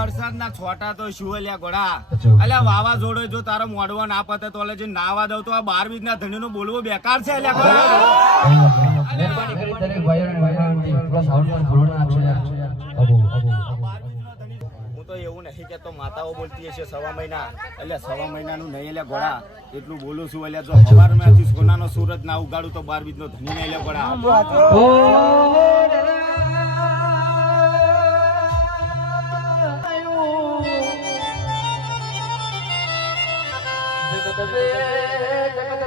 વરસાદના છોટા તો શું અલ્યા ગોડા અલ્યા વાવાઝોડો જો તારો મોડવા ના પતે તો જે નાવા દઉં તો આ 12 બીજના ધણી નું બોલવું બેકાર છે અલ્યા ગોડા. મહેરબાની કરી દરેક ભાઈઓને ભાઈઓને થોડા સાઉન્ડ પર બોલવા આપજો યાર. હું તો એવું નહીં કેતો માતાઓ બોલતી હશે સવા મહિના અલ્યા સવા મહિનાનું નહીં અલ્યા ગોડા એટલું બોલું છું અલ્યા જો સવારમાંથી સોનાનો સૂરજ ના ઉગાડું તો 12 બીજનો ધણી નહીં અલ્યા ગોડા. જગત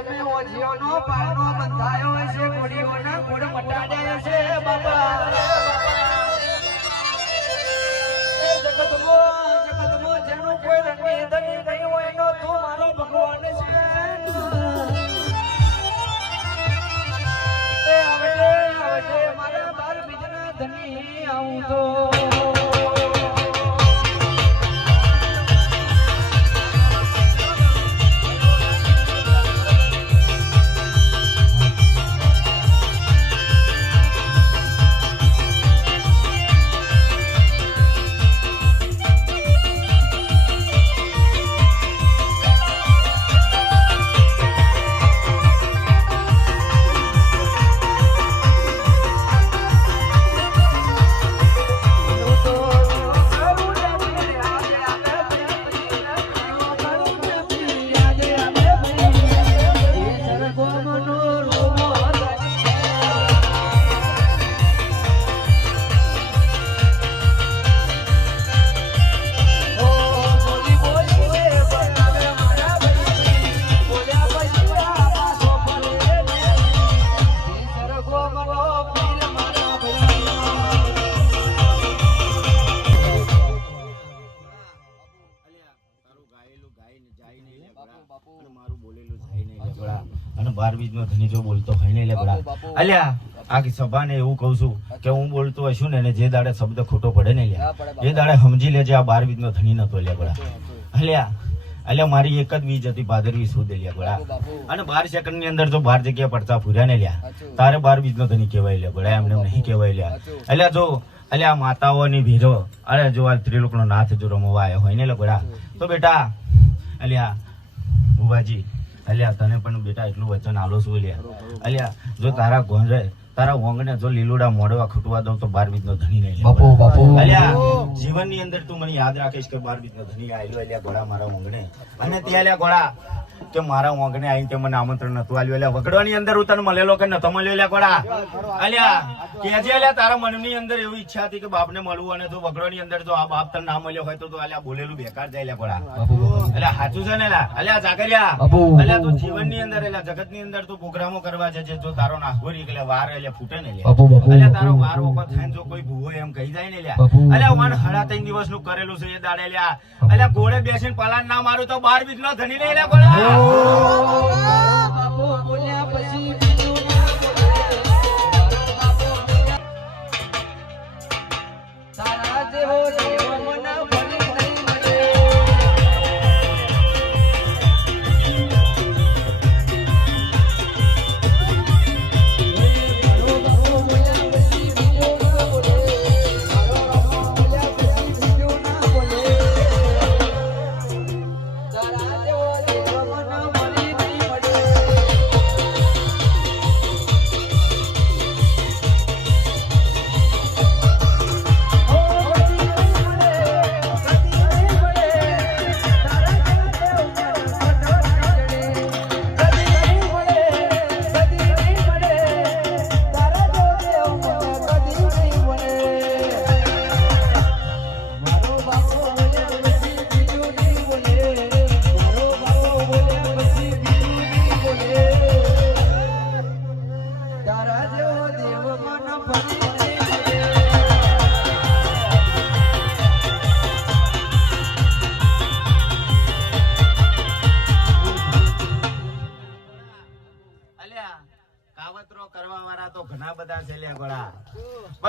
મે ઓજીઓનો પાનો બંધાયો છે કોડીઓના કોડ મટાડ્યા છે બાબા. જગતમો જેનું કોઈ રંગી ધની નહીં હોય નો તું મારો ભગવાન છે. આવજે મારા 12 બીજના ધની આવું તો સભાને એવું કહું છું કે હું બોલતો હશું ને જે દાડે શબ્દ ખોટો પડે ને એ દાડે સમજી લેજે આ 12 બીજનો ધણી નતો લ્યા ગોળા. અલ્યા મારી એક જ વીજ હતી ભાદરવી સુદ લ્યા ગોળા અને 12 સેકન્ડ ની અંદર જો 12 જગ્યાએ પડતા ફૂર્યા ને લ્યા તારે 12 બીજનો ધણી કહેવાય લ્યા ગોળા એમને નહીં કહેવાય લ્યા. અલ્યા જો અલ્યા માતાઓની ભીરો અરે જો આ ત્રિલોકનો નાથ જો રમવા આવ્યો હોય ને ગોળા તો બેટા અલ્યા બુવાજી અલ્યા તને પણ બેટા એટલું વચન આલો છું અલ્યા જો તારા ગોંજે તારા ઓંગને જો લીલુડા મોડવા ખટવા દઉં તો 12 બીજનો ધણી નહીં અલ્યા જીવનની અંદર તું મને યાદ રાખીશ કે 12 બીજનો ધણી આયલો અલ્યા ગોળા મારા ઓંગને અને તે અલ્યા ગોળા કે મારા ઓંગને આવીને તે મને આમંત્રણ નતું આલ્યું અલ્યા વગડવાની અંદર હું તને મળેલો કે નતો મળ્યો અલ્યા ગોળા અલ્યા કેજે અલ્યા તારા મનની અંદર એવી ઈચ્છા હતી કે બાપને મળવું અને જો વગડવાની અંદર જો આ બાપ તને ના મળ્યો હોય તો અલ્યા બોલેલું બેકાર જાય અલ્યા ગોળા અલ્યા સાચું છે ને અલ્યા જાગરિયા અલ્યા તું જીવનની અંદર અલ્યા જગતની અંદર તું પ્રોગ્રામો કરવા છે જો તારો નાખવો એટલે વાર અલ્યા ફૂટે ને અલ્યા તારો વાર વખત થાય જો કોઈ ભૂવો એમ કહી જાય ને અલ્યા મને 3.5 દિવસનું કરેલું છે એ દાડે અલ્યા ઘોડે બેસીને પલાન ના મારું તો 12 બીજનો ધણી નહીં લે ગોળા.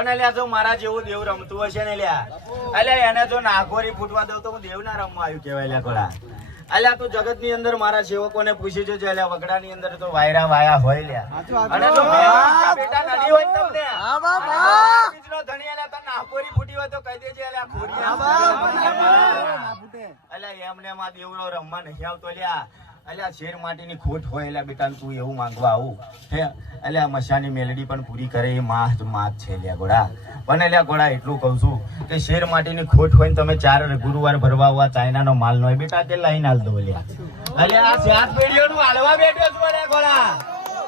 પણ અલ્યા જો મારા જેવું દેવ રમતું હશે ને લ્યા અલ્યા એને જો નાગોરી ફૂટવા દઉં તો હું દેવ ના રમવા આવ્યું કેવાય લ્યા ગોળા. અલ્યા તું જગત ની અંદર મારા સેવકોને પૂછી જોજે અલ્યા વગડા ની અંદર તો વાયરા વાયા હોય લ્યા અને જો બેટા નડી હોય તમને બીજનો ધણી અલ્યા તને નાગોરી ફૂટી હોય તો કહી દેજે અલ્યા ખોરી અલ્યા એમને માં દેવરો રમવા નહીં આવતો લ્યા અલ્યા શેર માટીની ખોટ હોય એટલે બેટા તું એવું માંગવા આવું હે અલ્યા મશાની મેલડી પણ પૂરી કરે એ માત છે લ્યા ગોળા. પણ અલ્યા ગોળા એટલું કહું છું કે શેર માટીની ખોટ હોય ને તમે 4 ગુરુવાર ભરવા હોવા ચાઇનાનો માલ નો હોય બેટા તે લઈને હાલ દો લ્યા. અલ્યા આ 7 પેઢીઓનું હાલવા બેઠો છું અલ્યા ગોળા.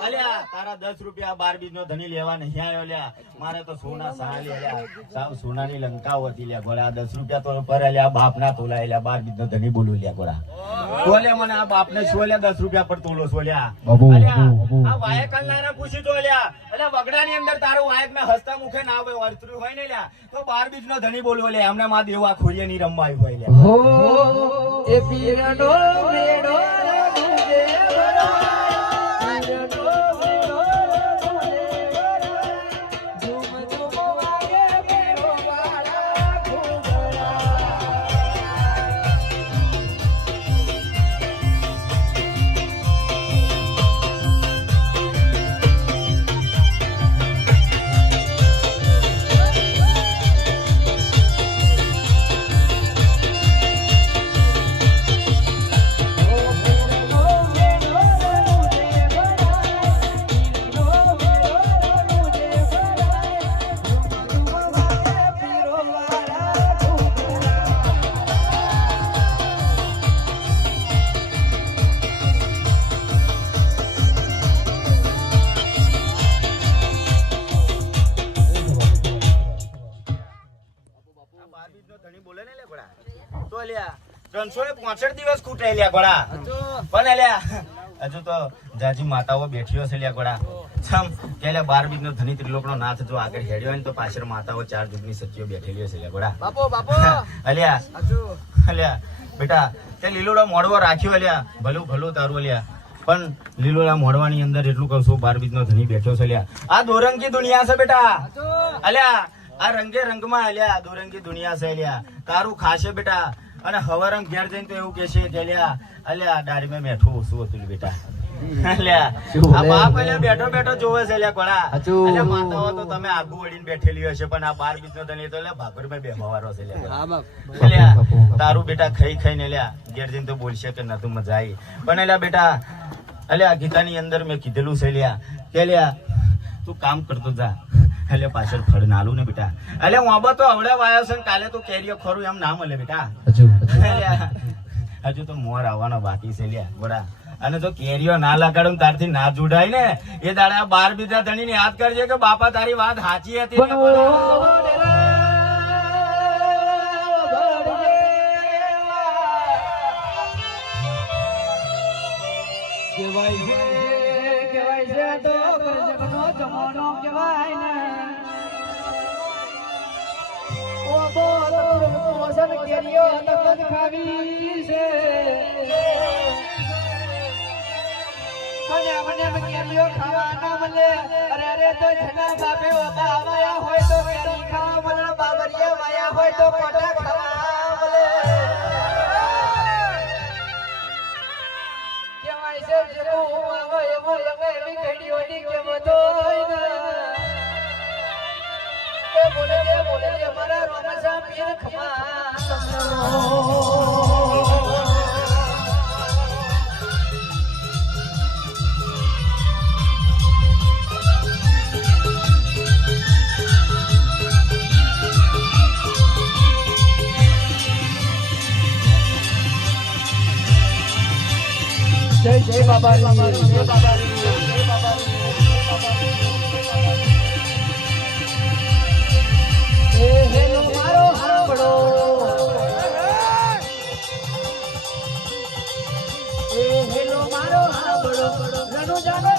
અલ્યા તારા 10 રૂપિયા 12 બીજનો ધણી લેવા નહીં આવ્યો લ્યા. મારે તો સોના સાલી અલ્યા સાવ સોનાની લંકા હતી લ્યા ગોળા. 10 રૂપિયા તો પર અલ્યા બાપના તોલા અલ્યા 12 બીજનો ધણી બોલું લ્યા ગોળા. બોલે મને આ બાપને શું લ્યા 10 રૂપિયા પર તોલો છો લ્યા. આ વાયક કલ્લાને પૂછી તો લ્યા અલ્યા વગડાની અંદર તારું વાયક ને હસતા મુખે ના હોય વર્તરું હોય ને લ્યા તો 12 બીજનો ધણી બોલવો લ્યા. અમને માં દેવા ખોરીએ ની રમવા આવ્યું હોય લ્યા. હો એ પીરનો મેળો તો લ્યા 365 દિવસ ખૂટે લ્યા ગોળા. પણ લ્યા હજુ તો જાજી માતાઓ બેઠીઓ છે લ્યા ગોળા. સમ કે લ્યા 12 બીજનો ધણી ત્રિલોકનો નાથ જો આગળ હેડ્યો હોય ને તો પાછળ માતાઓ 4 જુગની સખીઓ બેઠેલી છે લ્યા ગોળા. અલ્યા અલ્યા બેટા તે લીલોડો મોડવો રાખ્યો અલ્યા ભલું તારું અલ્યા. પણ લીલોડા મોડવાની અંદર એટલું કહું છું 12 બીજનો ધણી બેઠો છે લ્યા. આ દોરંગી દુનિયા છે બેટા અલ્યા. આ રંગે રંગમાં અલ્યા દોરંગી દુનિયા છે અલ્યા. તારું ખાશે બેટા અને હવારંગ ઘેર જઈને તો એવું કે છે કે અલ્યા અલ્યા ડારી મેં મેઠું ઓછું હતું બેટા. અલ્યા આ બાપ અલ્યા બેઠો બેઠો જોવે છે અલ્યા કોળા. અલ્યા માતાઓ તો તમે આગુ વળીને બેઠેલી હશે પણ આ 12 બીજનો ધણી તો અલ્યા ભાગર માં બેહવાવાળો છે અલ્યા. અલ્યા તારું બેટા ખાઈને અલ્યા ઘેર જઈને તો બોલશે કે નતું મજા આવી. પણ અલ્યા બેટા અલ્યા ગીતાની અંદર મેં કીધેલું છે અલ્યા કે અલ્યા તું કામ કરતો જા એટલે પાછળ ફળ નાલું ને બેટા. એટલે હું આબા તો હવડે વાયો છે કાલે તો કેરીઓ ખરું એમ ના મળે બેટા. હજુ તો મોર આવવાનો બાકી છે લ્યા બડા. અને જો કેરીઓ ના લગાડું તારથી ના જોડાય ને એ દાડા 12 બીજા ધણી યાદ કરજે કે બાપા તારી વાત સાચી હતી. કેવાય છે તો કરજનો જમાનો કેવાય ને ઓ બોલ મોસન કેરીઓ તકદ ખાવી છે મને કેરીઓ ખાવાના મળે. અરે તો જના બાપે ઓબા આયા હોય તો કેરી ખાવા મળે બાબરિયા વાયા હોય તો કોટા ખાવા મળે. કેવાય છે જેવો આવે એવો લગે એવી ઘડીઓની કેમતો હોય ને એ બોલે મારા રોમસા પીર ખમા. જય બાબા જય બાબા. હેલો મારો હાંભળો હેલો મારો હાંભળો રણુ જાનો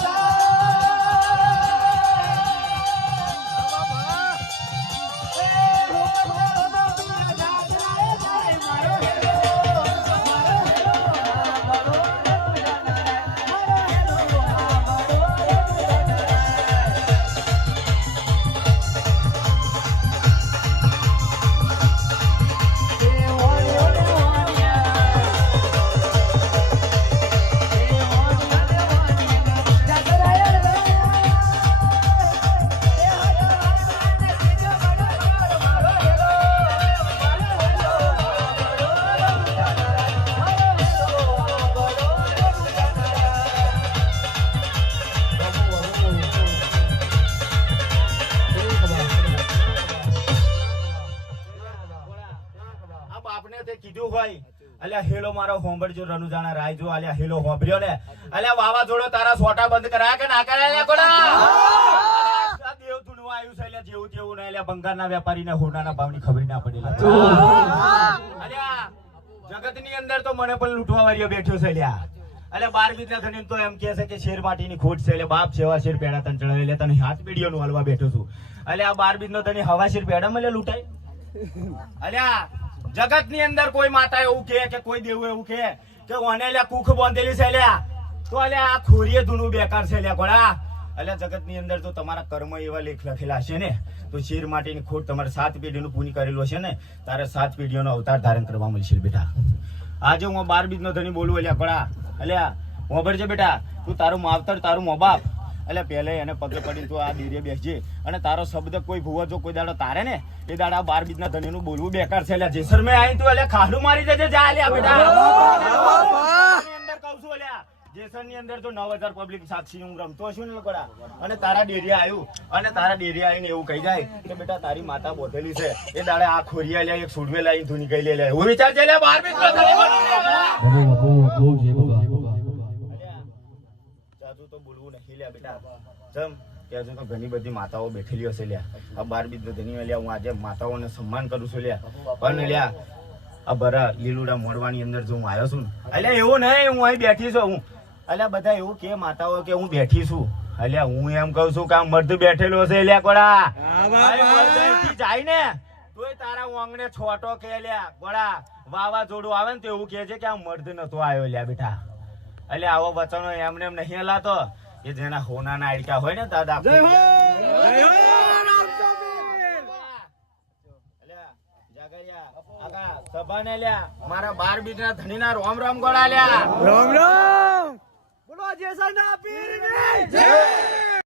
બાપને તે કીધું હોય અલ્યા હેલો મારો હોંભળજો રનુજાના રાયજો અલ્યા હેલો હોંભળ્યો ને અલ્યા વાવાઝોડો તારા સોટા બંધ કરાયા કે ના કરાયા કોડા આ દેવ ધૂણવા આવ્યું છે અલ્યા જેવું તેવું ને અલ્યા બંગારના વેપારીને હોનાના ભાવની ખબર ના પડેલા અલ્યા જગતની અંદર તો મને પણ લૂંટવા વાળીઓ બેઠ્યો છે અલ્યા અલ્યા 12 બીજના ધણી તો એમ કહે છે કે શેર માટીની ખોટ છે એટલે બાપ સેવા શેર પેડા તન ચડાવે એટલે તને હાથ પીડીઓનું હલવા બેઠો છું અલ્યા 12 બીજનો ધણી હવા શેર પેડા મળે લૂંટાય અલ્યા જગત ની અંદર કોઈ માતા એવું કે કોઈ દેવું એવું કે ઓને લ્યા કુખ બાંધેલી છે લ્યા તો અલ્યા આ ખોરીએ ધૂણું બેકાર છે લ્યા ઘોડા અલ્યા જગત ની અંદર તો તમારા કર્મ એવા લેખ લખેલા છે ને તો શેર માટીની ખોટ તમારે 7 પેઢીનું પૂરી કરેલું છે ને તારે 7 પેઢીઓનો અવતાર ધારણ કરવા મળશે બેટા આજે હું 12 બીજનો ધણી બોલું અલ્યા ઘોડા અલ્યા મોબરજે બેટા તું તારું માવતર તારું મો બાપ એટલે પહેલે એને પગે પડીને તું આ ડેરીએ બેસજે અને તારો શબ્દ કોઈ ભૂવો જો કોઈ દાડો તારે ને એ દાડા 12 બીજના ધણીનું બોલવું બેકાર છે એટલે જેસર મેં આવી તું એટલે ખાડું મારી જજે જા લ્યા બેટા અંદર કહું છું અલ્યા જેસર ની અંદર તો 9000 પબ્લિક સાક્ષી હું રમતો છું ને લોકોડા અને તારા ડેરીએ આવ્યું અને તારા ડેરીએ આવીને એવું કહી જાય કે બેટા તારી માતા બોધેલી છે એ દાડે આ ખોરિયા લ્યા એક સુડવે લાવી ધૂની ગઈ લે એવું વિચાર છે લે 12 બીજનો ધણી તો બોલવું નહીં લ્યા બેટા જમ ત્યાં તો ઘણી બધી માતાઓ બેઠેલી હશે લ્યા આ 12 બીજ ધણી લ્યા હું આજે માતાઓને સન્માન કરું છું લ્યા પણ લ્યા આ બરા લીલુડા મોડવાની અંદર જો હું આવ્યો છું અલ્યા એવું નહીં હું અહીં બેઠી છું હું અલ્યા બધા એવું કે માતાઓ કે હું બેઠી છું અલ્યા હું એમ કહું છું કે આ મર્દ બેઠેલો છે લ્યા કોડા મર્દ અહીંથી જાય ને તોય તારા વાંગણે છોટો કે લ્યા કોડા વાવાઝોડું આવે ને તો એવું કહે છે કે આ મર્દ નતો આવ્યો લ્યા બેટા એટલે આવો વચનો એમને એમ નહીં હલાતો એ જેના હોનાના આડકા હોય ને દાદા સભાને લ્યા મારા 12 બીજના ધણીના રોમ રોમ ગોળા લ્યા રામ રામ બોલો જેસરના પીરની જય